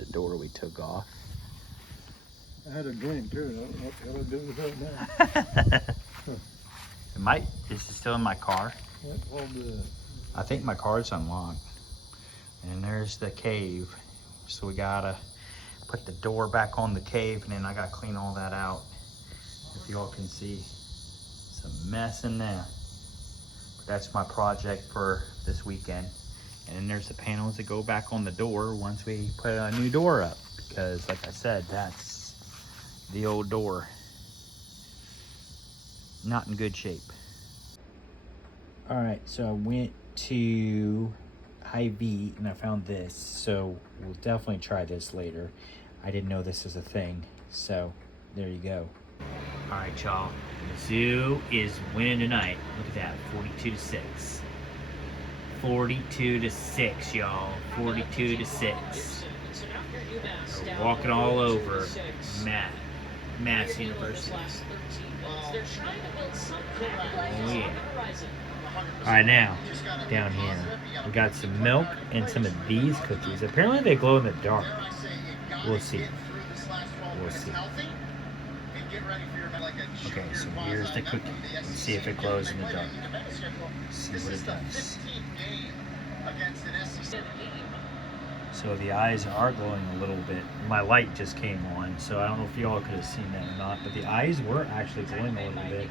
the door we took off. I had a dream too. I don't know what the hell I did with that now. Is it still in my car? All good. I think my car's unlocked. And there's the cave. So we gotta put the door back on the cave, and then I gotta clean all that out. If you all can see, it's a mess in there. But that's my project for this weekend. And then there's the panels that go back on the door once we put a new door up. Because like I said, that's the old door. Not in good shape. All right, so I went to Hy-Vee and I found this. So we'll definitely try this later. I didn't know this was a thing. So there you go. All right, y'all. Mizzou is winning tonight. Look at that, 42-6. 42-6, y'all. 42-6. We're walking all over Mass University. Oh yeah. All right, now down here we got some milk and some of these cookies. Apparently they glow in the dark. We'll see. We'll see. Okay, so here's the cookie. Let's see if it glows in the dark. See what it does. So the eyes are glowing a little bit. My light just came on, so I don't know if y'all could have seen that or not, but the eyes were actually glowing a little bit.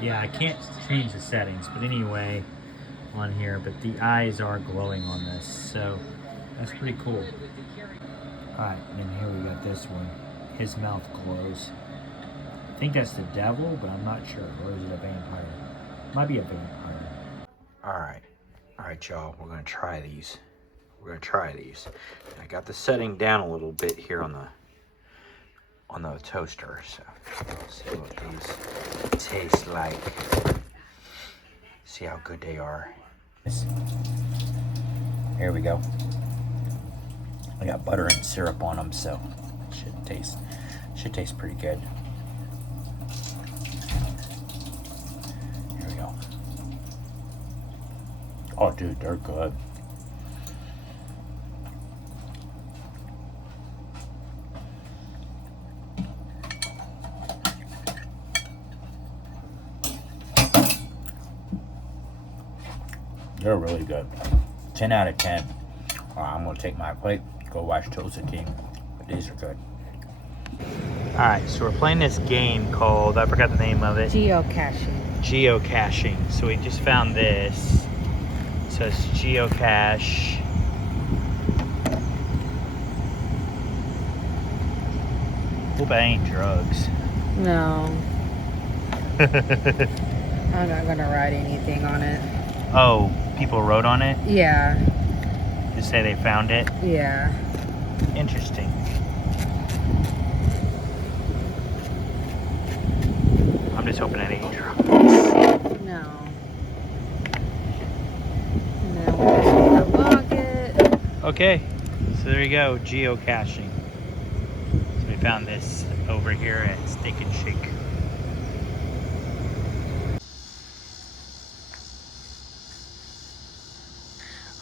Yeah, I can't change the settings, but anyway, on here, but the eyes are glowing on this, so that's pretty cool. Alright, and then here we got this one. His mouth glows. I think that's the devil, but I'm not sure. Or is it a vampire? Might be a vampire. Alright, y'all, we're gonna try these. I got the setting down a little bit here on the toaster, so let's see what these taste like. See how good they are. Here we go. I got butter and syrup on them, so should taste pretty good. Here we go. Oh, dude, they're good. They're really good. 10 out of 10. I'm gonna take my plate, go watch Tulsa King. But these are good. Alright, so we're playing this game called, I forgot the name of it. Geocaching. So we just found this. So it's geocache. Hope I ain't drugs. No. I'm not gonna write anything on it. Oh, people wrote on it? Yeah. To say they found it? Yeah. Interesting. I'm just hoping it ain't drugs. No. And then we'll just unlock it. Okay, so there you go, geocaching. So we found this over here at Steak and Shake.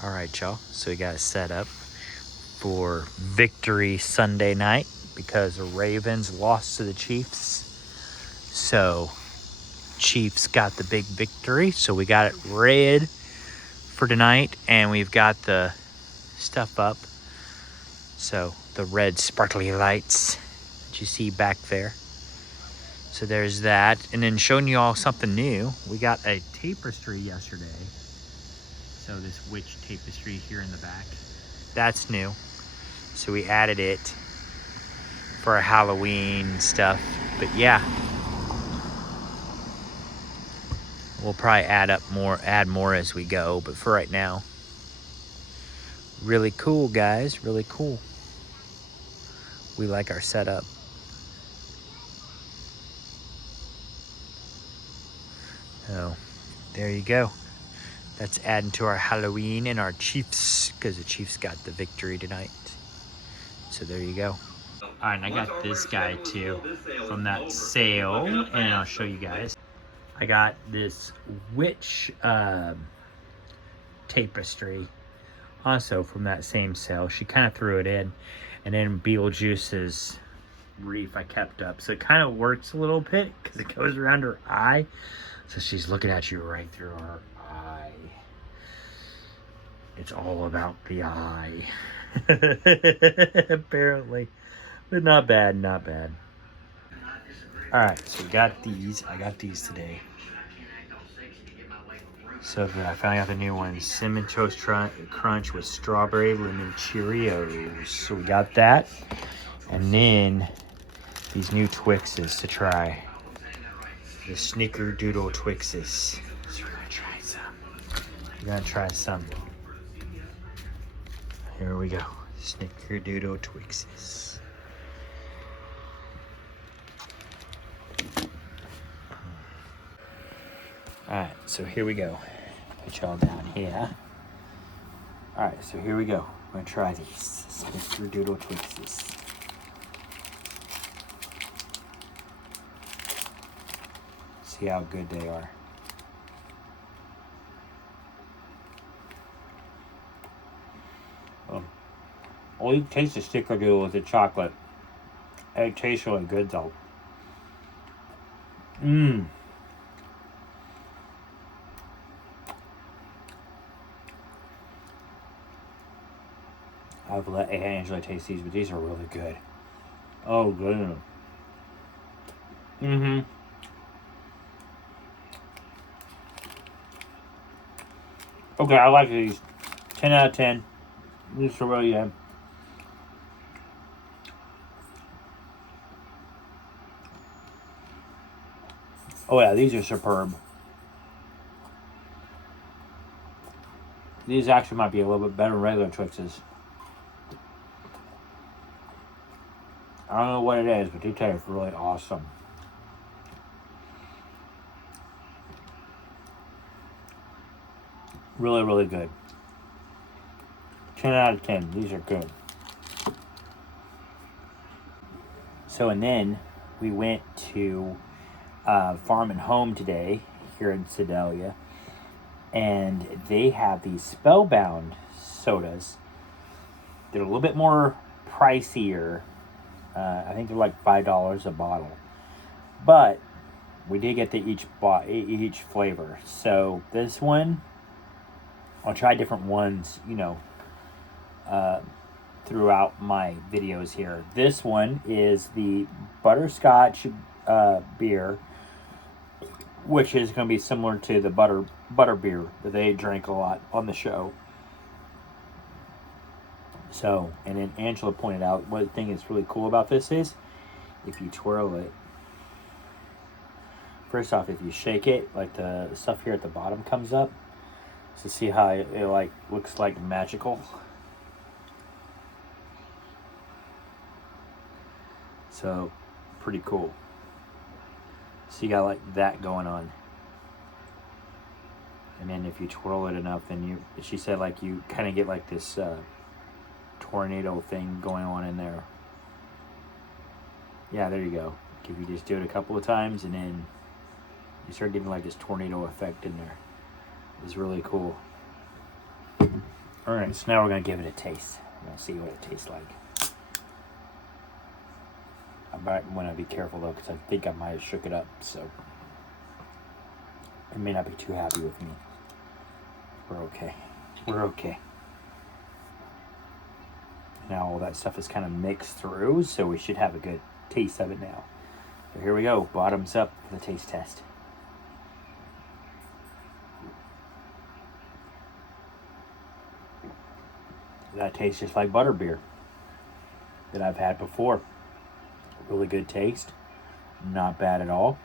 All right, y'all, so we got it set up for Victory Sunday night because the Ravens lost to the Chiefs. So Chiefs got the big victory, so we got it red for tonight, and we've got the stuff up. So the red sparkly lights that you see back there. So there's that, and then showing you all something new. We got a tapestry yesterday. So this witch tapestry here in the back, that's new. So we added it for our Halloween stuff. But yeah, we'll probably add more as we go. But for right now, really cool, guys, really cool. We like our setup. So there you go. That's adding to our Halloween and our Chiefs, because the Chiefs got the victory tonight. So there you go. All right, and I got this guy too from that sale, and I'll show you guys. I got this witch tapestry, also from that same sale. She kind of threw it in, and then Beetlejuice's wreath I kept up, so it kind of works a little bit because it goes around her eye, so she's looking at you right through her eye. It's all about the eye. Apparently, but not bad, not bad. All right, so we got these. I got these today. So good. I found out the new one, Cinnamon Toast Crunch with strawberry lemon Cheerios. So we got that, and then these new Twixes to try. The Snickerdoodle Twixes. So we're gonna try some. We're gonna try some. Here we go. Snickerdoodle Twixes. Alright, so here we go. Put y'all down here. Alright, so here we go. I'm gonna try these Snickerdoodle Twixes. See how good they are. All you taste the Snickerdoodle is the chocolate. It tastes really good though. Mmm. I've let Angela taste these, but these are really good. Oh, good. Mm-hmm. Okay, I like these. 10 out of 10. These are really good. Oh yeah, these are superb. These actually might be a little bit better than regular Twixes. I don't know what it is, but they taste really awesome. Really, really good. 10 out of 10. These are good. So, and then we went to Farm and Home today here in Sedalia, and they have these Spellbound sodas. They're a little bit more pricier. I think they're like $5 a bottle, but we did get each flavor. So this one, I'll try different ones, you know, throughout my videos here. This one is the butterscotch beer, which is going to be similar to the butter beer that they drank a lot on the show. So, and then Angela pointed out, one thing that's really cool about this is, if you twirl it, first off, if you shake it, like the stuff here at the bottom comes up. So see how it like looks like magical. So, pretty cool. So you got like that going on. And then if you twirl it enough, then she said like you kind of get like this tornado thing going on in there. Yeah, there you go. If you just do it a couple of times, and then you start getting like this tornado effect in there. It's really cool. Alright, so now we're going to give it a taste. We're going to see what it tastes like. I might want to be careful though, because I think I might have shook it up, so it may not be too happy with me. We're okay. We're okay. Now all that stuff is kind of mixed through, so we should have a good taste of it now. So here we go, bottoms up for the taste test. That tastes just like butterbeer that I've had before. Really good taste. Not bad at all.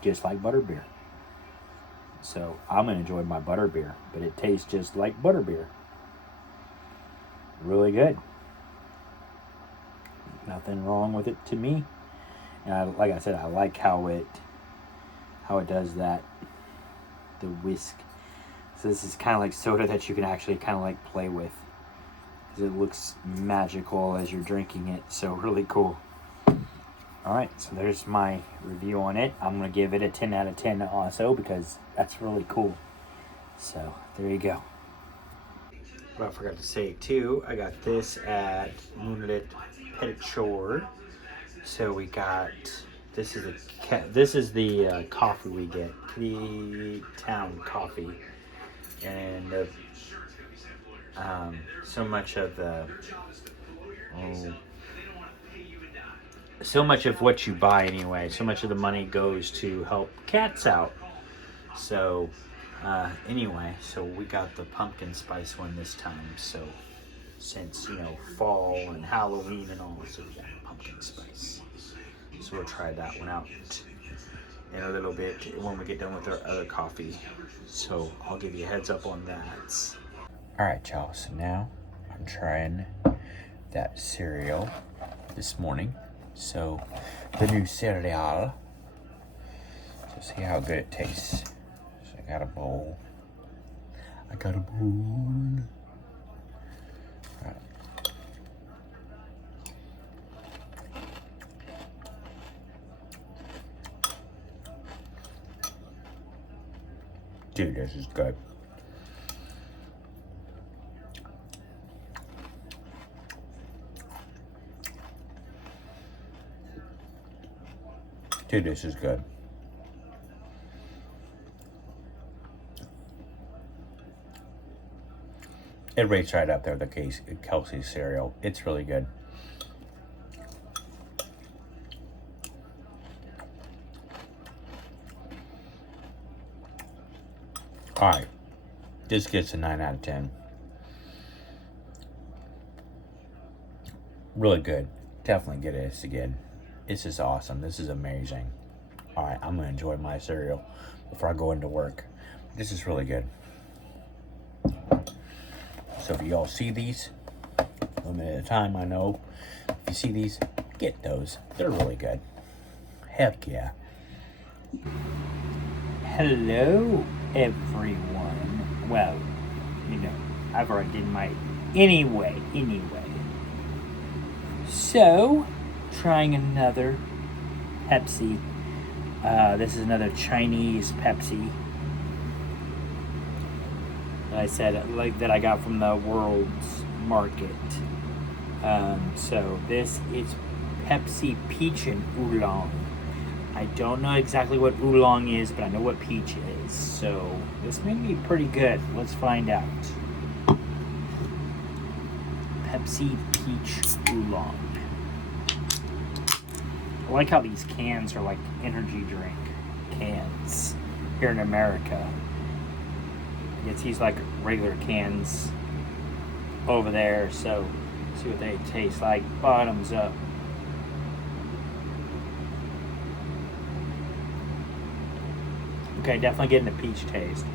Just like butterbeer. So I'm going to enjoy my butterbeer, but it tastes just like butterbeer. Really good. Nothing wrong with it to me. And like I said, I like how it does that. The whisk. So this is kind of like soda that you can actually kind of like play with, because it looks magical as you're drinking it. So really cool. Alright, so there's my review on it. I'm going to give it a 10 out of 10 also, because that's really cool. So there you go. But I forgot to say too, I got this at Moonlit Petitshore. So we got, this is the coffee we get, Kitty Town coffee, and so much of the so much of what you buy anyway, so much of the money goes to help cats out. So anyway, so we got the pumpkin spice one this time. So since, you know, fall and Halloween and all, so we got pumpkin spice. So we'll try that one out in a little bit when we get done with our other coffee. So I'll give you a heads up on that. All right, y'all. So now I'm trying that cereal this morning. So the new cereal. So see how good it tastes. So I got a bowl. All right. Dude, this is good. Dude, this is good. It rates right up there, the Kelsey cereal. It's really good. All right, this gets a 9 out of 10. Really good. Definitely get this again. This is awesome. This is amazing. All right, I'm gonna enjoy my cereal before I go into work. This is really good. So if you all see these, limited at a time, I know. If you see these, get those. They're really good. Heck yeah. Hello, everyone. Well, you know, I've already did my anyway. So, trying another Pepsi. This is another Chinese Pepsi. I said, like, that I got from the World's Market. So this is Pepsi Peach and Oolong. I don't know exactly what Oolong is, but I know what Peach is. So this may be pretty good. Let's find out. Pepsi Peach Oolong. I like how these cans are like energy drink cans here in America. It's these like regular cans over there, so see what they taste like. Bottoms up. Okay, definitely getting the peach taste.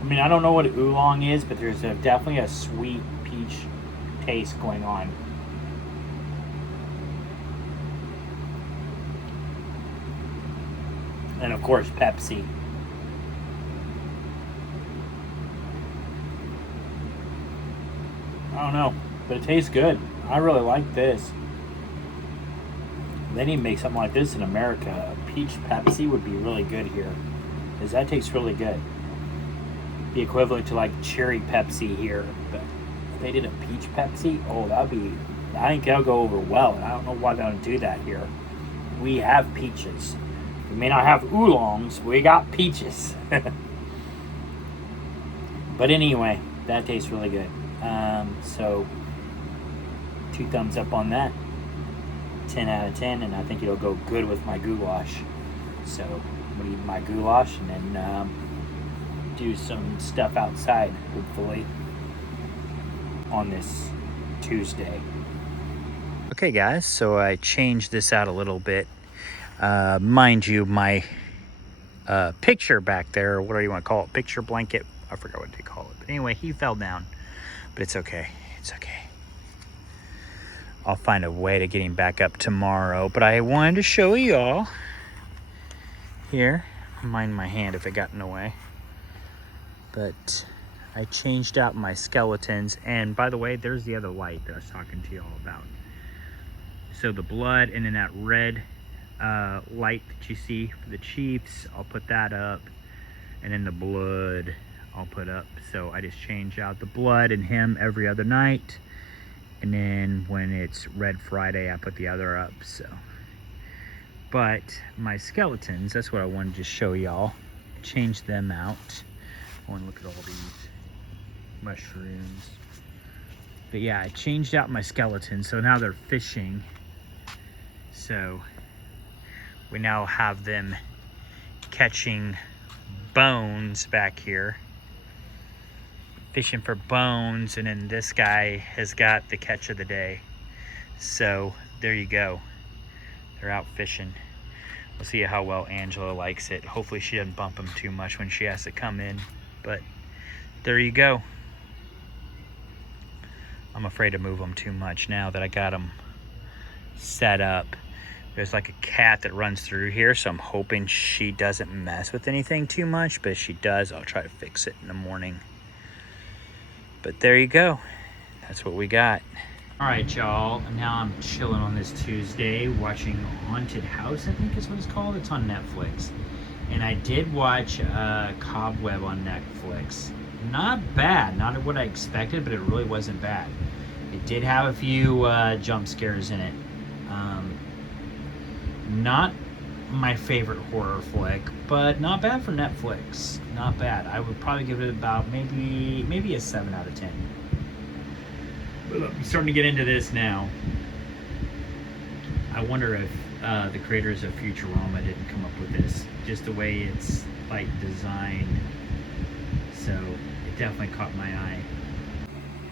I mean, I don't know what oolong is, but there's definitely a sweet peach taste going on. And of course, Pepsi. I don't know, but it tastes good. I really like this. They need to make something like this in America. A peach Pepsi would be really good here, because that tastes really good. Be equivalent to like cherry Pepsi here, but if they did a peach Pepsi, oh, that'd be. I think that'll go over well, and I don't know why they don't do that here. We have peaches. We may not have oolongs, we got peaches. But anyway, that tastes really good. So 2 thumbs up on that. 10 out of 10, and I think it'll go good with my goulash. So I'm gonna eat my goulash and then do some stuff outside, hopefully, on this Tuesday. Okay guys, so I changed this out a little bit. Mind you, my picture back there, or whatever you want to call it, picture blanket, I forgot what they call it. But anyway, he fell down, but it's okay. It's okay. I'll find a way to get him back up tomorrow, but I wanted to show y'all. Here, mind my hand if it got in the way. But I changed out my skeletons, and by the way, there's the other light that I was talking to y'all about. So the blood and then that red light that you see for the Chiefs, I'll put that up. And then the blood I'll put up. So I just change out the blood and him every other night. And then when it's Red Friday, I put the other up. So, but my skeletons, that's what I wanted to show y'all. Change them out. I want to look at all these mushrooms. But yeah, I changed out my skeletons, so now they're fishing. So we now have them catching bones back here, fishing for bones, and then this guy has got the catch of the day. So there you go, they're out fishing. We'll see how well Angela likes it. Hopefully she doesn't bump him too much when she has to come in, but there you go. I'm afraid to move them too much now that I got them set up. There's like a cat that runs through here, so I'm hoping she doesn't mess with anything too much, but if she does, I'll try to fix it in the morning. But there you go. That's what we got. All right, y'all. Now I'm chilling on this Tuesday watching Haunted House, I think is what it's called. It's on Netflix. And I did watch Cobweb on Netflix. Not bad. Not what I expected, but it really wasn't bad. It did have a few jump scares in it. Not my favorite horror flick, but not bad for Netflix. Not bad. I would probably give it about maybe a 7 out of 10. But look, I'm starting to get into this now. I wonder if the creators of Futurama didn't come up with this. Just the way it's like designed. So it definitely caught my eye.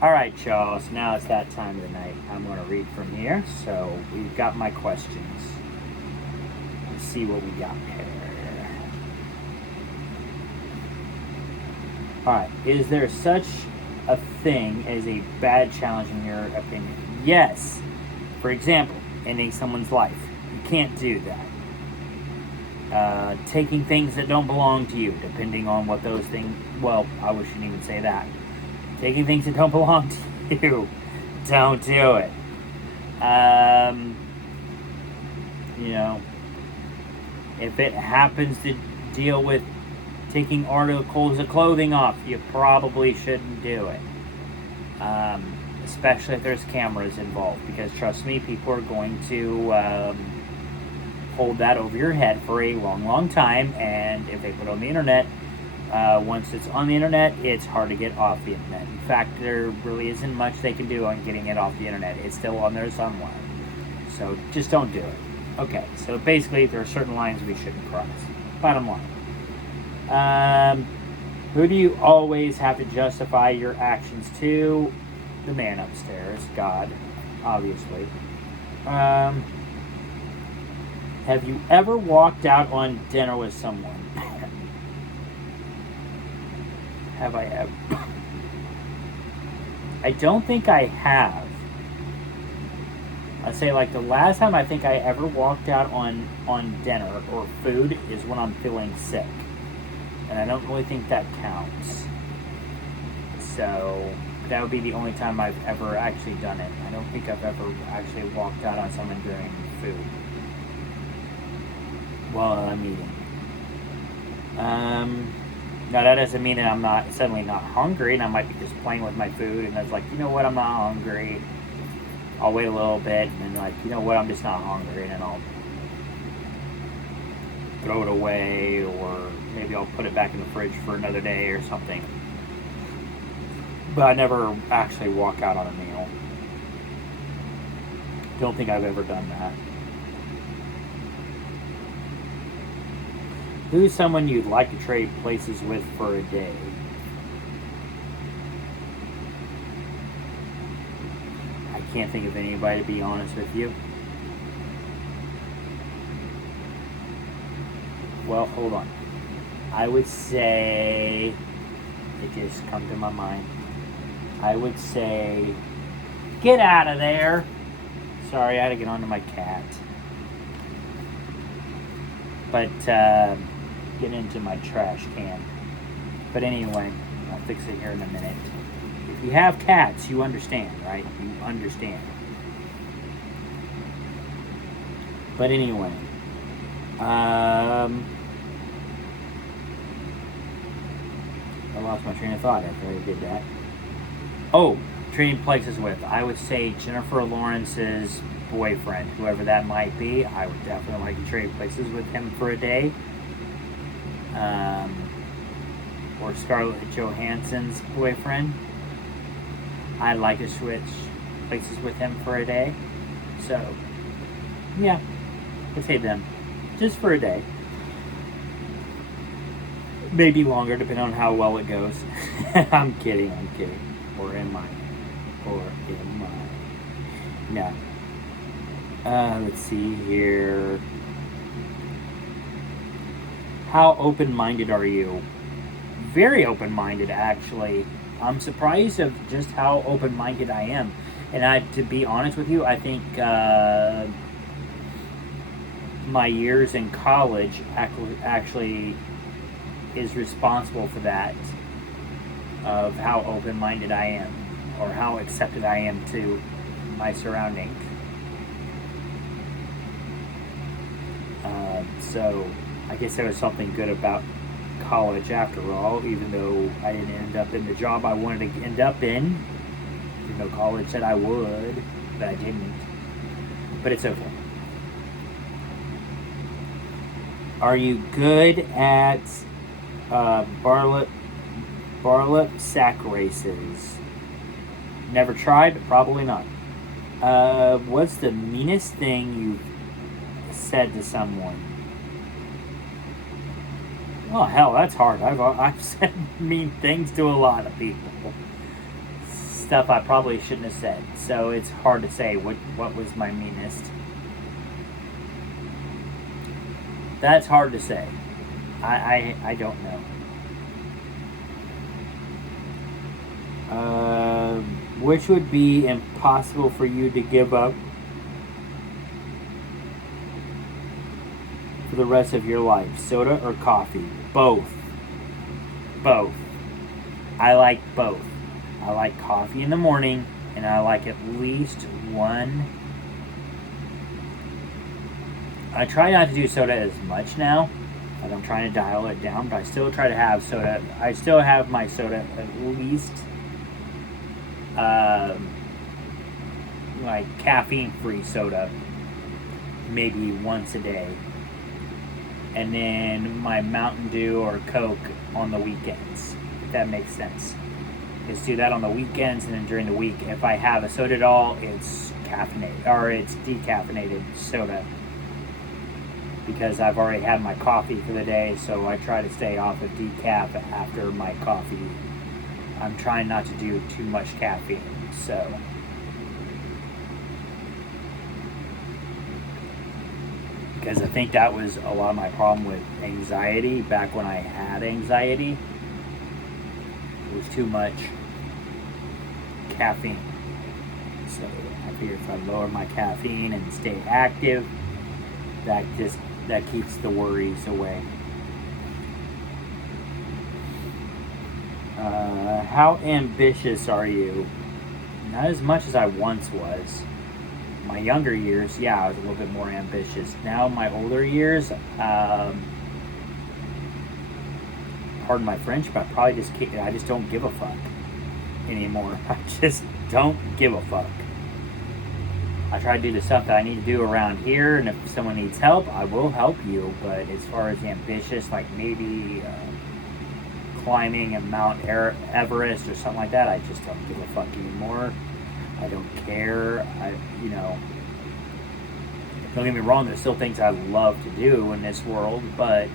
All right, y'all. So now it's that time of the night. I'm going to read from here. So we've got my questions. Let's see what we got here. All right. Is there such a thing as a bad challenge in your opinion? Yes. For example, ending someone's life. You can't do that. Taking things that don't belong to you, depending on what those things... Well, I shouldn't even say that. Taking things that don't belong to you, don't do it. You know, if it happens to deal with taking articles of clothing off, you probably shouldn't do it. Especially if there's cameras involved, because trust me, people are going to hold that over your head for a long, long time, and if they put it on the internet, once it's on the internet, it's hard to get off the internet. In fact, there really isn't much they can do on getting it off the internet. It's still on there somewhere. So just don't do it. Okay, so basically there are certain lines we shouldn't cross. Bottom line. Who do you always have to justify your actions to? The man upstairs, God, obviously. Have you ever walked out on dinner with someone? Have I ever? I don't think I have. I'd say like the last time I think I ever walked out on dinner or food is when I'm feeling sick. And I don't really think that counts. So that would be the only time I've ever actually done it. I don't think I've ever actually walked out on someone during food while I'm eating. Now that doesn't mean that I'm not suddenly not hungry, and I might be just playing with my food, and it's like, you know what, I'm not hungry. I'll wait a little bit, and then like, you know what, I'm just not hungry, and then I'll throw it away, or maybe I'll put it back in the fridge for another day or something. But I never actually walk out on a meal. Don't think I've ever done that. Who's someone you'd like to trade places with for a day? I can't think of anybody, to be honest with you. Well, hold on. I would say, it just come to my mind. I would say, get out of there. Sorry, I had to get onto my cat. But, get into my trash can. But anyway, I'll fix it here in a minute. If you have cats, you understand, right? You understand. But anyway, I lost my train of thought after I did that. Oh, trading places with. I would say Jennifer Lawrence's boyfriend, whoever that might be. I would definitely like to trade places with him for a day. Or Scarlett Johansson's boyfriend. I'd like to switch places with him for a day. So, yeah, I'd say them. Just for a day. Maybe longer, depending on how well it goes. I'm kidding. Or am I? No. Let's see here. How open-minded are you? Very open-minded, actually. I'm surprised of just how open-minded I am. And to be honest with you, I think my years in college actually is responsible for that, of how open-minded I am, or how accepted I am to my surroundings. So I guess there was something good about college after all, even though I didn't end up in the job I wanted to end up in. Even though college said I would, but I didn't. But it's okay. Are you good at barlett sack races? Never tried, probably not. What's the meanest thing you've said to someone? Oh hell, that's hard. I've said mean things to a lot of people. Stuff I probably shouldn't have said. So it's hard to say what was my meanest. That's hard to say. I don't know. Which would be impossible for you to give up for the rest of your life? Soda or coffee? Both. I like both. I like coffee in the morning, and I like at least one. I try not to do soda as much now, as I'm trying to dial it down, but I still try to have soda. I still have my soda at least like caffeine-free soda, maybe once a day. And then my Mountain Dew or Coke on the weekends, if that makes sense. Just do that on the weekends, and then during the week, if I have a soda at all, it's caffeinated, or it's decaffeinated soda. Because I've already had my coffee for the day, so I try to stay off of decaf after my coffee. I'm trying not to do too much caffeine, so. Because I think that was a lot of my problem with anxiety back when I had anxiety. It was too much caffeine. So I figured if I lower my caffeine and stay active, that keeps the worries away. How ambitious are you? Not as much as I once was. My younger years, yeah, I was a little bit more ambitious. Now, my older years, pardon my French, but I just don't give a fuck anymore. I just don't give a fuck. I try to do the stuff that I need to do around here, and if someone needs help, I will help you. But as far as ambitious, like maybe climbing a Mount Everest or something like that, I just don't give a fuck anymore. I don't care. Don't get me wrong, there's still things I love to do in this world, but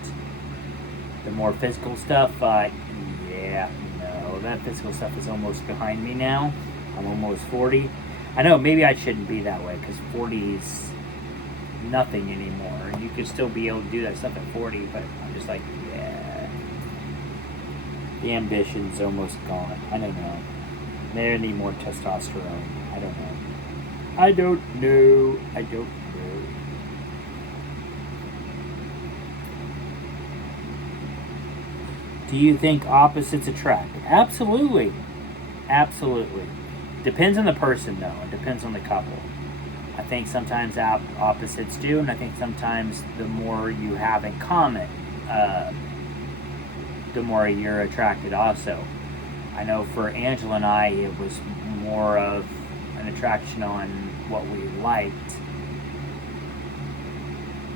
the more physical stuff, that physical stuff is almost behind me now. I'm almost 40. I know, maybe I shouldn't be that way, because 40 is nothing anymore. You could still be able to do that stuff at 40, but I'm just like, yeah. The ambition's almost gone. I don't know. Maybe I need more testosterone. I don't know. Do you think opposites attract? Absolutely. Depends on the person, though. It depends on the couple. I think sometimes opposites do, and I think sometimes the more you have in common, the more you're attracted also. I know for Angela and I, it was more of an attraction on what we liked.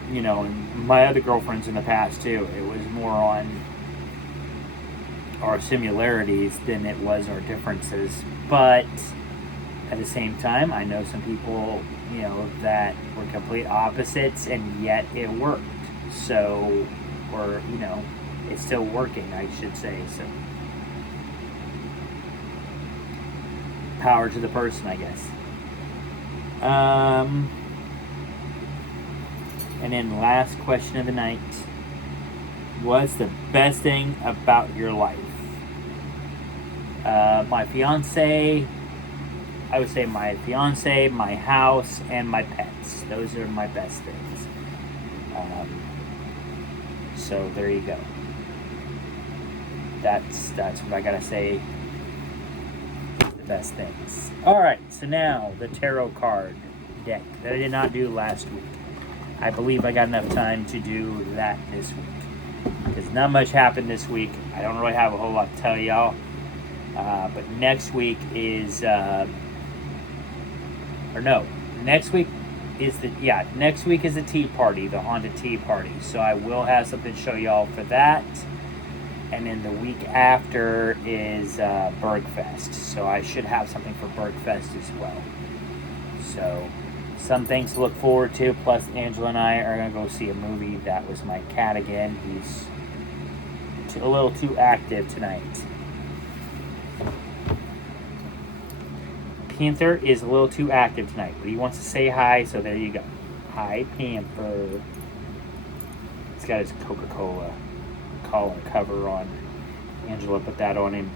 You know, and my other girlfriends in the past too, it was more on our similarities than it was our differences. But at the same time, I know some people, you know, that were complete opposites and yet it worked. So, or, you know, it's still working, I should say. So, power to the person, I guess. And then last question of the night. What's the best thing about your life? My fiance, I would say my fiance, my house, and my pets. Those are my best things. So there you go. That's what I gotta say. The best things. All right. So now the tarot card deck that I did not do last week. I believe I got enough time to do that this week because not much happened this week. I don't really have a whole lot to tell y'all. But next week is, next week is the tea party, the haunted tea party. So I will have something to show y'all for that. And then the week after is Bergfest. So I should have something for Bergfest as well. So some things to look forward to. Plus Angela and I are going to go see a movie. That was my cat again. He's a little too active tonight. Panther is a little too active tonight, but he wants to say hi, so there you go. Hi, Panther. He's got his Coca-Cola collar cover on. Angela put that on him,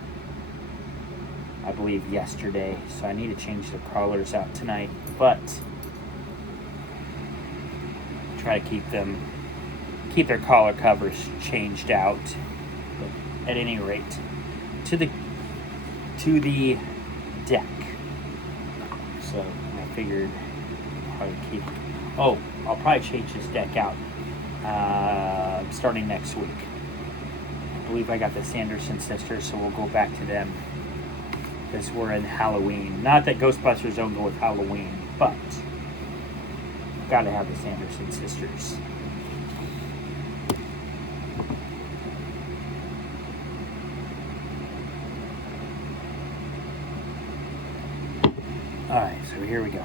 I believe, yesterday, so I need to change the collars out tonight, but try to keep their collar covers changed out. But at any rate, to the deck. So I figured I'll probably change this deck out starting next week. I believe I got the Sanderson sisters, so we'll go back to them because we're in Halloween. Not that Ghostbusters don't go with Halloween, but gotta have the Sanderson sisters. Alright, so here we go.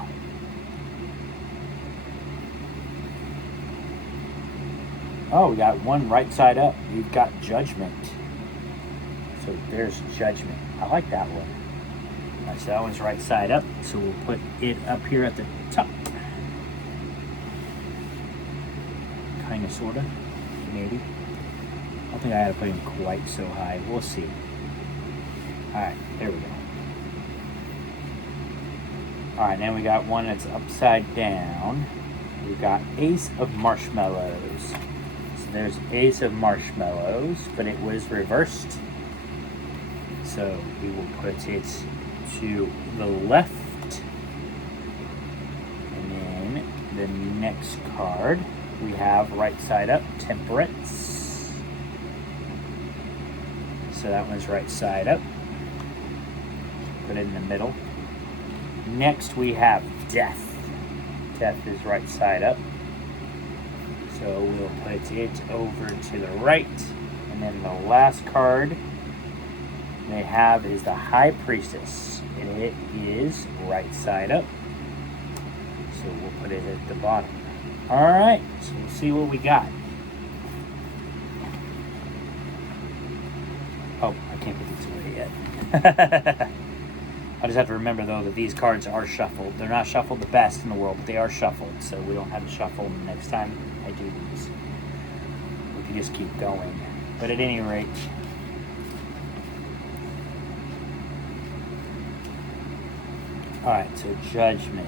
Oh, we got one right side up. We've got Judgment. So there's Judgment. I like that one. Alright, so that one's right side up. So we'll put it up here at the top. Kind of, sort of. Maybe. I don't think I had to put him quite so high. We'll see. Alright, there we go. Alright, now we got one that's upside down. We've got Ace of Marshmallows. So there's Ace of Marshmallows, but it was reversed. So we will put it to the left. And then the next card we have right side up, Temperance. So that one's right side up. Put it in the middle. Next we have Death. Death is right side up. So we'll put it over to the right. And then the last card they have is the High Priestess. And it is right side up. So we'll put it at the bottom. Alright, so we'll see what we got. Oh, I can't put these away yet. I just have to remember, though, that these cards are shuffled. They're not shuffled the best in the world, but they are shuffled, so we don't have to shuffle them next time I do these. We can just keep going. But at any rate, alright, so Judgment.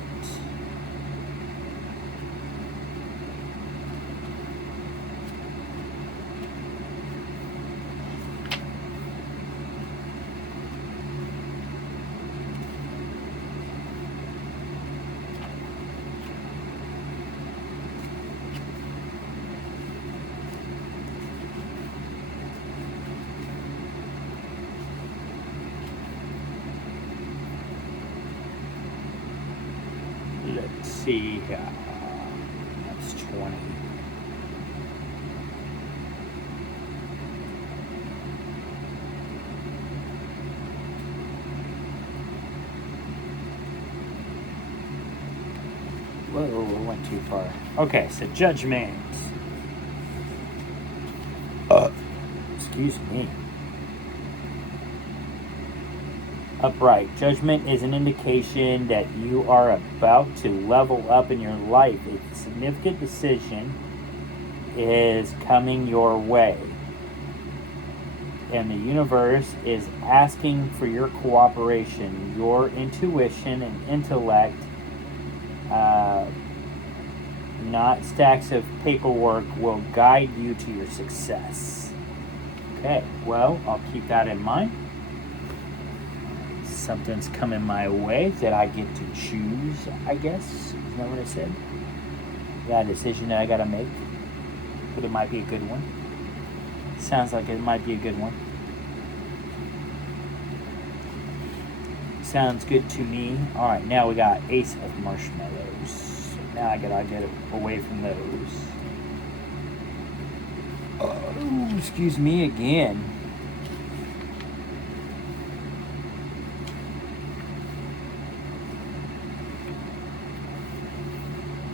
see. That's 20. Whoa, went too far. Okay, so judgment. Excuse me. Upright. Judgment is an indication that you are about to level up in your life. A significant decision is coming your way. And the universe is asking for your cooperation. Your intuition and intellect, not stacks of paperwork, will guide you to your success. Okay, well, I'll keep that in mind. Something's coming my way that I get to choose, I guess. Isn't that what I said? That decision that I gotta make. But it might be a good one. Sounds like it might be a good one. Sounds good to me. Alright, now we got Ace of Marshmallows. So now I gotta get away from those. Oh, excuse me again.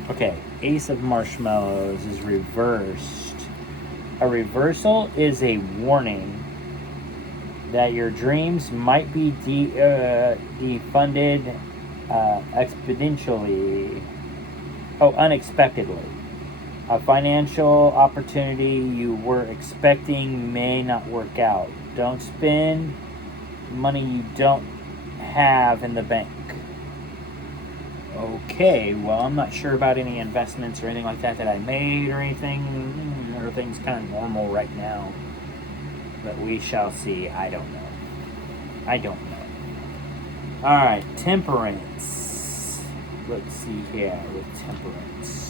Okay, Ace of Marshmallows is reversed. A reversal is a warning that your dreams might be defunded unexpectedly. A financial opportunity you were expecting may not work out. Don't spend money you don't have in the bank. Okay, well, I'm not sure about any investments or anything like that I made or anything. Everything's kind of normal right now. But we shall see. I don't know. Alright, Temperance. Let's see here with Temperance.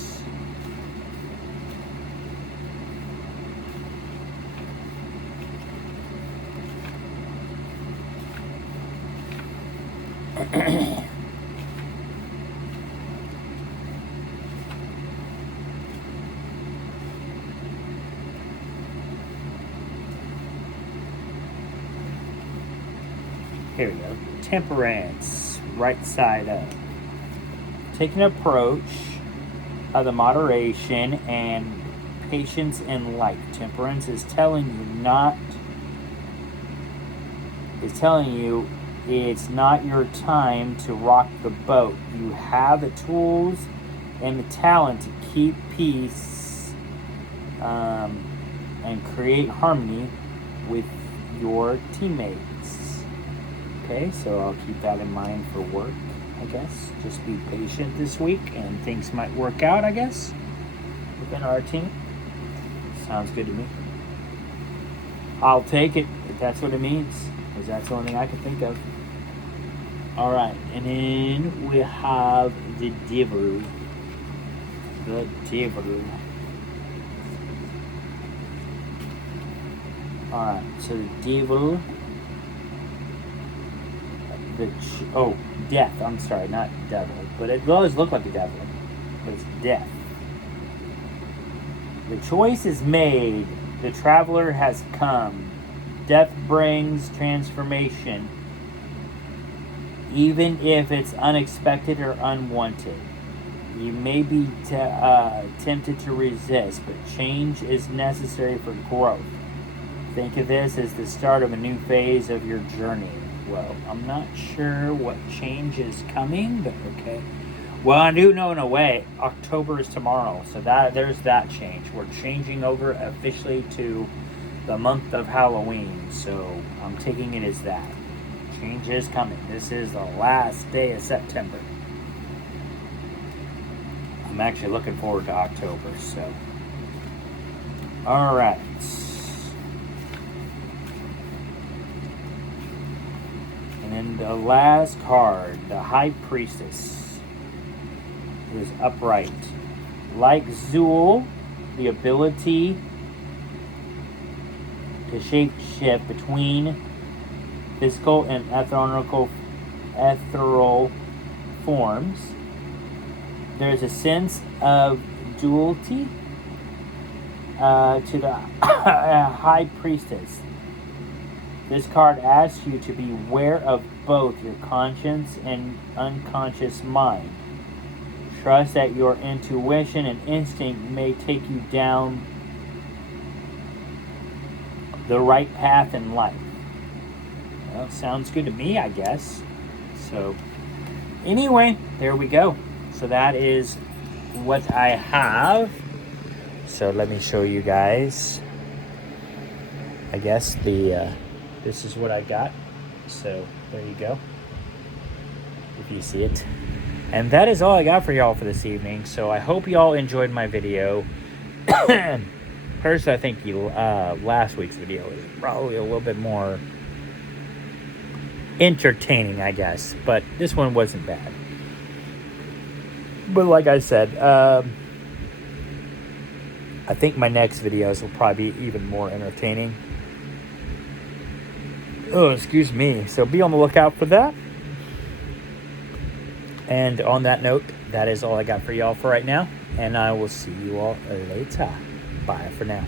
Here we go. Temperance, right side up. Take an approach of the moderation and patience in life. Temperance is telling you it's not your time to rock the boat. You have the tools and the talent to keep peace and create harmony with your teammates. Okay, so I'll keep that in mind for work, I guess. Just be patient this week and things might work out, I guess, within our team. Sounds good to me. I'll take it if that's what it means, because that's the only thing I can think of. All right, and then we have the Devil. The Devil. All right, so the Devil. Death. I'm sorry, not devil. But it does look like a devil. But it's death. The choice is made. The traveler has come. Death brings transformation, even if it's unexpected or unwanted. You may be tempted to resist, but change is necessary for growth. Think of this as the start of a new phase of your journey. Well, I'm not sure what change is coming, but okay. Well, I do know in a way, October is tomorrow, so there's that change. We're changing over officially to the month of Halloween, so I'm taking it as that. Change is coming. This is the last day of September. I'm actually looking forward to October, so. All right. And the last card, the High Priestess, is upright. Like Zool, the ability to shape-shift between physical and ethereal forms. There's a sense of duality to the High Priestess. This card asks you to be aware of both your conscious and unconscious mind. Trust that your intuition and instinct may take you down the right path in life. Well, sounds good to me, I guess. So, anyway, there we go. So that is what I have. So let me show you guys. I guess this is what I got. So there you go. If you see it. And that is all I got for y'all for this evening. So I hope y'all enjoyed my video. Personally, I think last week's video was probably a little bit more entertaining, I guess. But this one wasn't bad. But like I said, I think my next videos will probably be even more entertaining. Oh, excuse me. So be on the lookout for that. And on that note, that is all I got for y'all for right now. And I will see you all later. Bye for now.